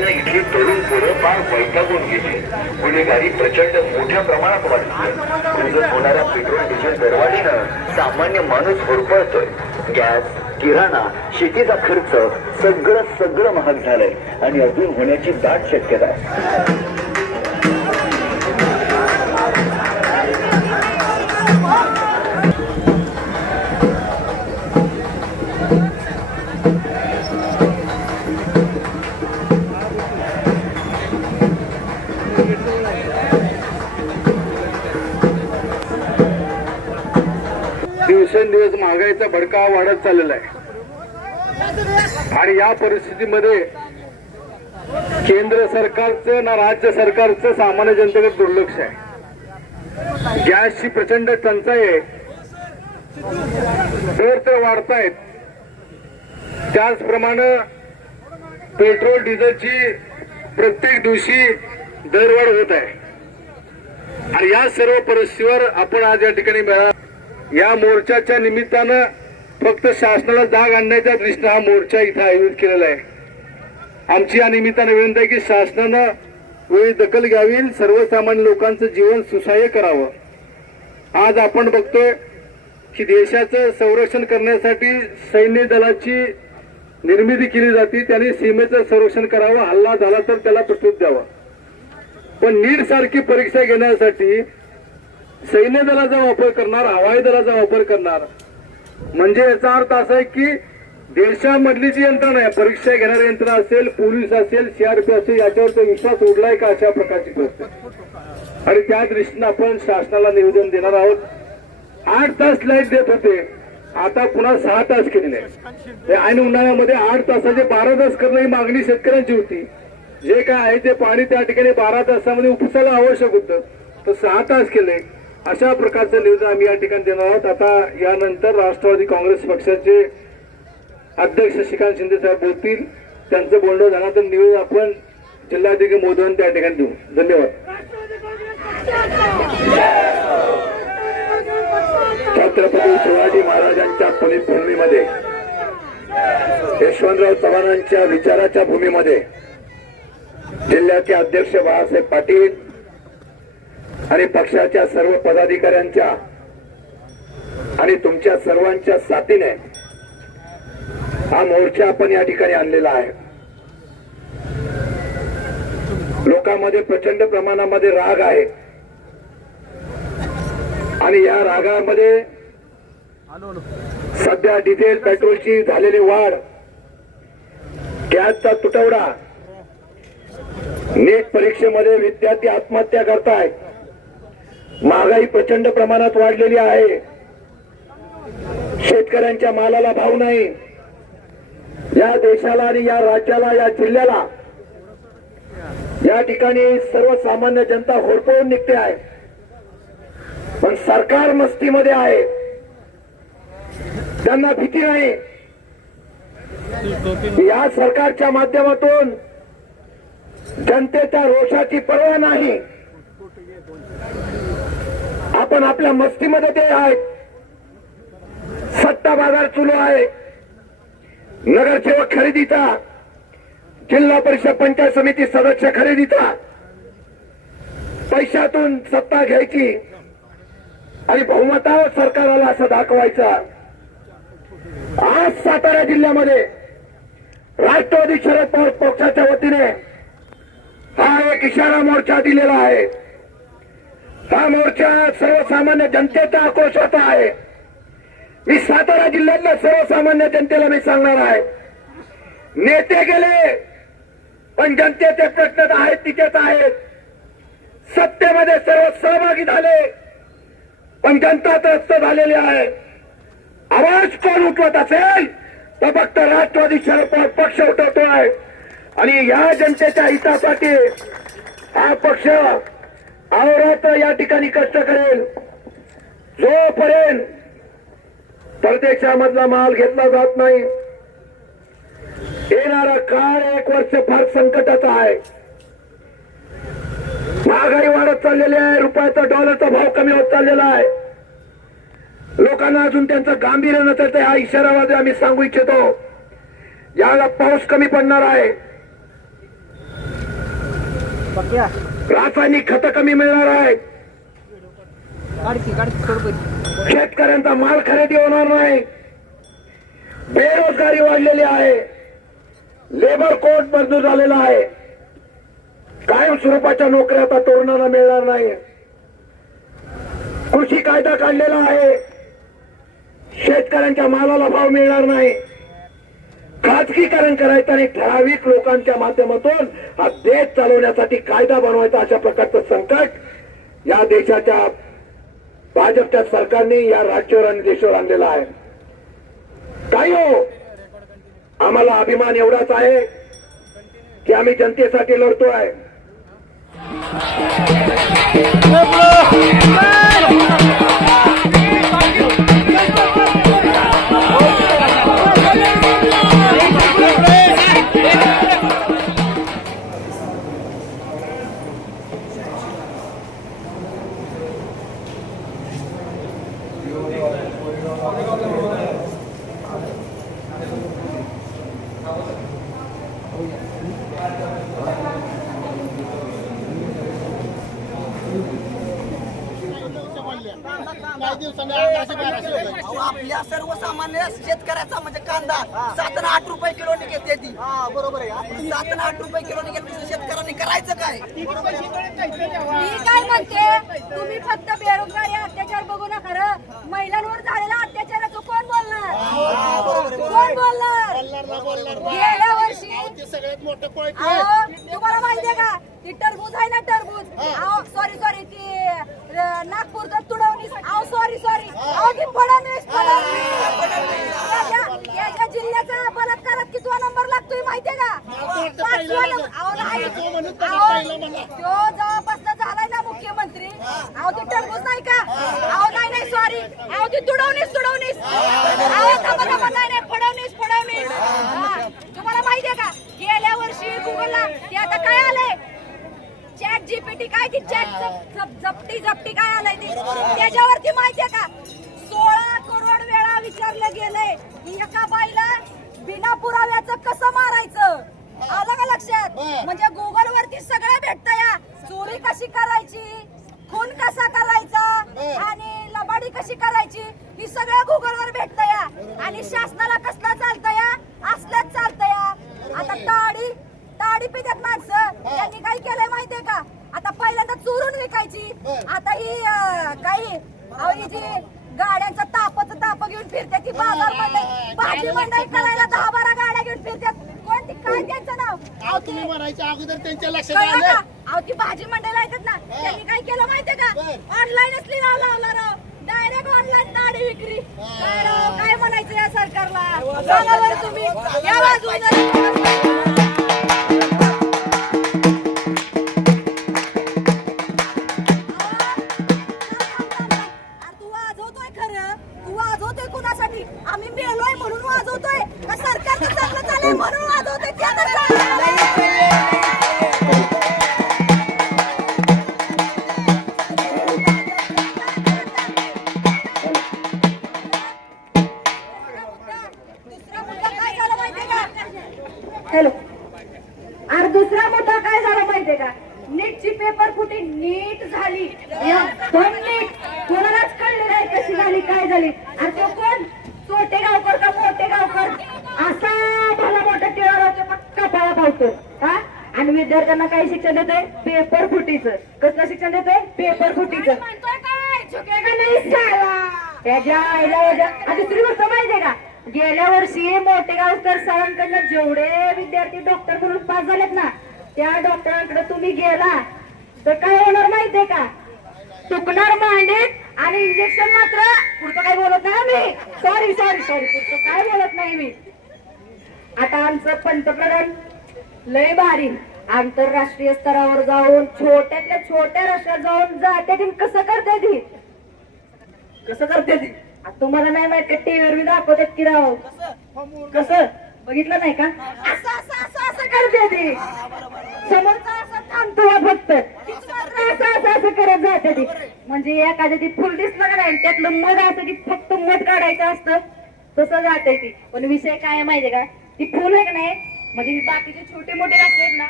दिवाळीनं इथली तरुण पोरं फार वैतागून गेली. गुन्हेगारी प्रचंड मोठ्या प्रमाणात वाढली. रोज होणाऱ्या पेट्रोल डिझेल दरवाढीनं सामान्य माणूस होरपळतोय. गॅस, किराणा, शेतीचा खर्च सगळं महाग झालंय आणि अजून होण्याची दाट शक्यता आहे. दिवसेंदिवस महागाईचा भडका वाढत चाललेला आहे आणि या परिस्थितीमध्ये केंद्र सरकारचं ना राज्य सरकारचं सामान्य जनतेकडे दुर्लक्ष आहे. गॅसची प्रचंड टंचाई आहे, दर तर वाढतायत, त्याचप्रमाणे पेट्रोल डिझेलची प्रत्येक दिवशी दरवाढ होत आहे. आणि या सर्व परिस्थितीवर आपण आज या ठिकाणी या मोर्चाच्या निमित्तानं फक्त शासनाला जाग आणण्याच्या दृष्टीने हा मोर्चा इथं आयोजित केलेला आहे. आमची या निमित्तानं विनंती आहे की शासनानं वेळी दखल घ्यावी, सर्वसामान्य लोकांचं जीवन सुसह्य करावं. आज आपण बघतोय की देशाचं संरक्षण करण्यासाठी सैन्य दलाची निर्मिती केली जाते. त्यांनी सीमेचं संरक्षण करावं, हल्ला झाला तर त्याला प्रत्युत्तर द्यावं. पण नीट सारखी परीक्षा घेण्यासाठी सैन्य दलाचा वापर करणार, हवाई दलाचा वापर करणार, म्हणजे याचा अर्थ असा आहे की देशामधली जी यंत्रणा आहे, परीक्षा घेणारी यंत्रणा असेल, पोलीस असेल, सीआरपी असेल, याच्यावरचा विश्वास उडलाय का, अशा प्रकारची परिस्थिती. आणि त्या दृष्टीने आपण शासनाला निवेदन देणार आहोत. 8 तास लाईट देत होते, आता पुन्हा 6 तास केलेले आहे. ऐन उन्हाळ्यामध्ये 8 तासाचे 12 तास करणं ही मागणी शेतकऱ्यांची होती. जे काय आहे ते पाणी त्या ठिकाणी 12 तासामध्ये उपसायला आवश्यक होतं, तर 6 तास केले. अशा प्रकारचं निवेदन आम्ही या ठिकाणी देणार आहोत. आता यानंतर राष्ट्रवादी काँग्रेस पक्षाचे अध्यक्ष श्रीकांत शिंदे साहेब बोलतील. त्यांचं बोलणं झाल्यानंतर निवेदन आपण जिल्हाधिकारी महोदयांना त्या ठिकाणी देऊ. धन्यवाद. छत्रपती शिवाजी महाराजांच्या पुण्यभूमीमध्ये, यशवंतराव चव्हाणांच्या विचाराच्या भूमीमध्ये जिल्ह्याचे अध्यक्ष बाळासाहेब पाटील आणि पक्षाच्या सर्व पदाधिकाऱ्यांच्या आणि तुमच्या सर्वांच्या साथीने हा मोर्चा आपण या ठिकाणी आणलेला आहे. लोकांमध्ये प्रचंड प्रमाणामध्ये राग आहे आणि या रागामध्ये सध्या डिझेल पेट्रोलची झालेली वाढ, गॅसचा तुटवडा, नीट परीक्षेमध्ये विद्यार्थी आत्महत्या करतायत, महागाई प्रचंड प्रमाणात वाढलेली आहे, शेतकऱ्यांच्या मालाला भाव नाही, या देशाला आणि या राज्याला, या जिल्ह्याला, या ठिकाणी सर्वसामान्य जनता होरपळून निघते आहे. पण सरकार मस्तीमध्ये आहे, त्यांना भीती नाही. या सरकारच्या माध्यमातून जनतेच्या रोषाची पर्वा नाही. आपण आपल्या मस्तीमध्ये ते आहेत. सत्ता बाजार सुरू आहे, नगरसेवक खरेदीचा, जिल्हा परिषद पंचायत समिती सदस्य खरेदीचा, पैशातून सत्ता घ्यायची आणि बहुमतावर सरकारला असं दाखवायचं. आज सातारा जिल्ह्यामध्ये राष्ट्रवादी शरद पवार पक्षाच्या वतीने हा एक इशारा मोर्चा दिलेला आहे. हा मोर्चा सर्वसामान्य जनतेचा आक्रोश होता आहे. मी सातारा जिल्ह्यातल्या सर्वसामान्य जनतेला मी सांगणार आहे, नेते गेले पण जनतेचे प्रश्न आहेत तिथेच आहेत. सत्तेमध्ये सर्व सहभागी झाले पण जनता त्रस्त झालेली आहे. आवाज कोण उठवत असेल तर फक्त राष्ट्रवादी शरद पवार पक्ष उठवतोय आणि या जनतेच्या हितासाठी हा पक्ष अहोरात्र या ठिकाणी कष्ट करेल. जोपर्यंत परदेशामधला माल घेतला जात नाही, येणारा काळ 1 वर्ष फार संकटाचा आहे. महागाई वाढत चाललेली आहे, रुपयाचा डॉलरचा भाव कमी होत चाललेला आहे. लोकांना अजून त्यांचं गांभीर्य नसेल तर हा इशारावादी आम्ही सांगू इच्छितो. याला पाऊस कमी पडणार आहे, रासायनिक खत कमी मिळणार आहे, शेतकऱ्यांचा माल खरेदी होणार नाही, बेरोजगारी वाढलेली आहे, लेबर कोड मंजूर झालेला आहे, कायम स्वरूपाच्या नोकऱ्या आता तरुणांना मिळणार नाही, कृषी कायदा काढलेला आहे, शेतकऱ्यांच्या मालाला भाव मिळणार नाही, खाजगीकरण करायचं आणि ठराविक लोकांच्या माध्यमातून हा देश चालवण्यासाठी कायदा बनवायचा, अशा प्रकारचं संकट या देशाच्या भाजपच्या सरकारने या राज्यावर आणि देशावर आणलेला आहे. काय हो, आम्हाला अभिमान एवढाच आहे की आम्ही जनतेसाठी लढतोय. आपल्या सर्वसामान्य शेतकऱ्याचा म्हणजे कांदा 7 आणि 8 रुपये किलोने घेते ती. बरोबर आहे. 7 आणि 8 रुपये किलोने घेते, शेतकऱ्यांनी करायचं काय? मी काय म्हणते, तुम्ही फक्त बेरोजगारी अत्याचार बघू नका रे. महिलांवर झालेला अत्याचाराचं कोण बोलणार? कोण बोलणार? गेल्या वर्षी तुम्हाला माहितीये का, ती टरबूज आहे ना, टरबूज, सॉरी ती नागपूरचं तुडवणी, सॉरी ती फडणवीस याच्या जिल्ह्याचा बलात्कारात कितवा नंबर लागतोय माहितीये का? 5वा नंबर. तो जेव्हापासून झालाय ना मुख्यमंत्री, ती टरबूज नाही का, नाही सॉरी, ती तुडवणीस नाही फडणवीस. तुम्हाला माहितीये का, गेल्या वर्षी गुगलला ते आता काय आलंय, चॅट जीपीटी, काय ती चॅट जप्ती काय आलंय ती, त्याच्यावरती माहितीये का 16 करोड वेळा विचारलं गेलंय की एका बाईला बिना पुराव्याचं कसं मारायचं. आलं का लक्षात? म्हणजे गुगल वरती सगळं भेटतं या. चोरी कशी करायची, खून कसा करायचा आणि लबाडी कशी करायची, ही सगळं गुगल वर भेटतं या. आणि शासनाला कसलं चालतं या, असलंच चालतं या. आता ताडी पितात माणसं, त्यांनी काय केलंय माहितीये का, आता पहिल्यांदा चोरून विकायची, आता ही काही जी गाड्यांचा ताप घेऊन फिरते, ती बाजार मंडई, भाजी मंडई करायला 10-12 गाड्या घेऊन फिरतात. कोणती, काय त्यांचं नाव, तुम्ही म्हणायच्या अगोदर त्यांच्या लक्षात आलं. ती भाजी मंडईला येतात ना, त्यांनी काय केलं माहितीये का, ऑनलाईनच लिलाव लावला राव, डायरेक्ट ऑनलाईन गाडी विक्री. काय राव, काय म्हणायचं या सरकारला, सांगा बरं तुम्ही. या बाजूला कुणासाठी, आम्ही मेलोय म्हणून वाजवतोय का सरकारचं चांगलं चाललंय म्हणून वाजवतोय? ते आता हॅलो, अरे दुसरा मुद्दा काय झाला माहितीये का, नीटची पेपर फुटी नीट झाली, एकदम नीट, कोणालाच कळले नाही कशी झाली, काय झाली. आणि तो कोण, छोटे गावकर का मोठे गावकर, असा भला मोठा टिळारावच्या पक्का पाया पावतो हा. आणि विद्यार्थ्यांना काय शिक्षण देतोय, पेपर फुटीचं. कसलं शिक्षण देतोय, पेपर फुटीचं. त्याच्या आईला दुसरी गोष्ट माहितीये का, गेल्या वर्षी मोठे गावकर सरांकडनं जेवढे विद्यार्थी डॉक्टर म्हणून पास झालेत ना, त्या डॉक्टरांकडे तुम्ही गेला तर काय होणार माहितीये का, चुकणार मांडीत आणि इंजेक्शन मात्र. पुढचं काय बोलत नाही मी, सॉरी पुढचं काय बोलत नाही मी. आता आमचं पंतप्रधान लय भारी आंतरराष्ट्रीय स्तरावर जाऊन छोट्यातल्या छोट्या राष्ट्रात जाऊन जाते ती. कसं करते ती, तुम्हाला नाही माहित का, टीव्हीवर मी दाखवतात की राव, कसं बघितलं नाही का, असं करते ती. समोरचा असं थांबतो फक्त, असं करत जाते ती. म्हणजे एखाद्या ती फुल दिसलं का नाही, त्यातलं मध असं की फक्त मध काढायचं असतं, तसं जाते ती. पण विषय काय माहितीये का, ती फुल आहे का नाही, म्हणजे बाकीचे छोटे मोठे राष्ट्र आहेत ना,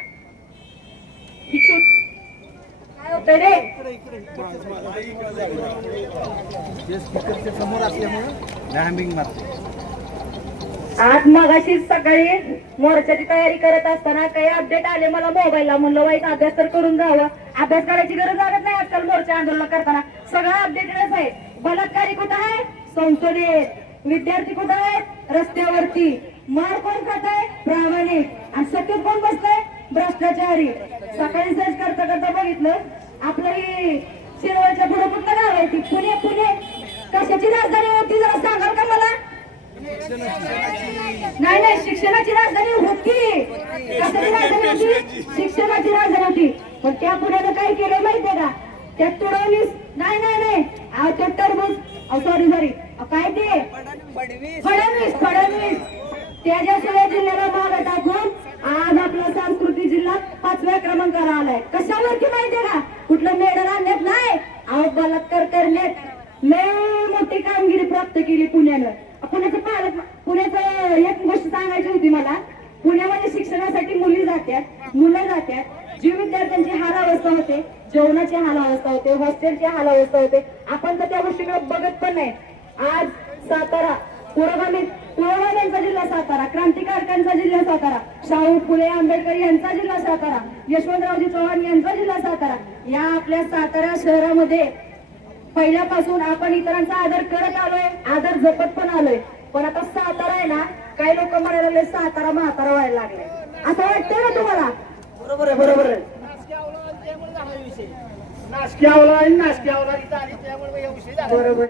ही होतंय रे. आज मगाशीच सकाळी मोर्चाची तयारी करत असताना काही अपडेट आले मला मोबाईलला. म्हणलं वाईट अभ्यास तर करून जावं. अभ्यास करायची गरज लागत नाही आजकाल मोर्चा आंदोलन करताना. सगळं अपडेटेडच आहे. बलात्कारी कुठं आहे? संसदेत. विद्यार्थी कुठं आहेत? रस्त्यावरती. मार कोण खात आहे? प्रामाणिक. आणि सत्तेत कोण बसतंय? भ्रष्टाचारी. सकाळी सर्च करता करता बघितलं आपलं ही शिरवळच्या पुढे कुठलं गाव आहे ती? पुणे. पुणे कशाची राजधानी होती जरा सांगाल का मला? नाही नाही, शिक्षणाची राजधानी होती. कशाची राजधानी होती? शिक्षणाची राजधानी होती. पण त्या पुण्यानं काय केलं माहितीये का? त्यात तुडवलीस. नाही नाही नाही, अहो त्या टरबूज, सॉरी काय ते फडणवीस त्याच्याशिवाय जिल्ह्याला मागे टाकून आज आपला सांस्कृतिक जिल्हा 5व्या क्रमांकाला आलाय. कशावरती माहितीये का? कुठलं मेडल आणण्यात नाही, अहो बलात्कार करण्यात लय मोठी कामगिरी प्राप्त केली पुण्यानं. पुण्याचं एक गोष्ट सांगायची होती मला. पुण्यामध्ये शिक्षणासाठी मुलं जात्यात. जी विद्यार्थ्यांची हाल अवस्था होते, जेवणाची हाल अवस्था होते, हॉस्टेलची हाल अवस्था होते. आपण तर त्या गोष्टीकडे बघत पण नाही. आज सातारा पुरोगामींचा जिल्हा सातारा, क्रांतिकारकांचा जिल्हा सातारा, शाहू फुले आंबेडकर यांचा जिल्हा सातारा, यशवंतरावजी चव्हाण यांचा जिल्हा सातारा. या आपल्या सातारा शहरामध्ये पहिल्यापासून आपण इतरांचा आदर करत आलोय, आदर जपत पण आलोय. पण आता सातारा आहे ना, काही लोक म्हणायला लागले सातारा म्हातारा व्हायला लागले. असं वाटतंय ना तुम्हाला? बरोबर आहे. नाशकी अवला इथं आली त्यामुळे विषय झाला. बरोबर.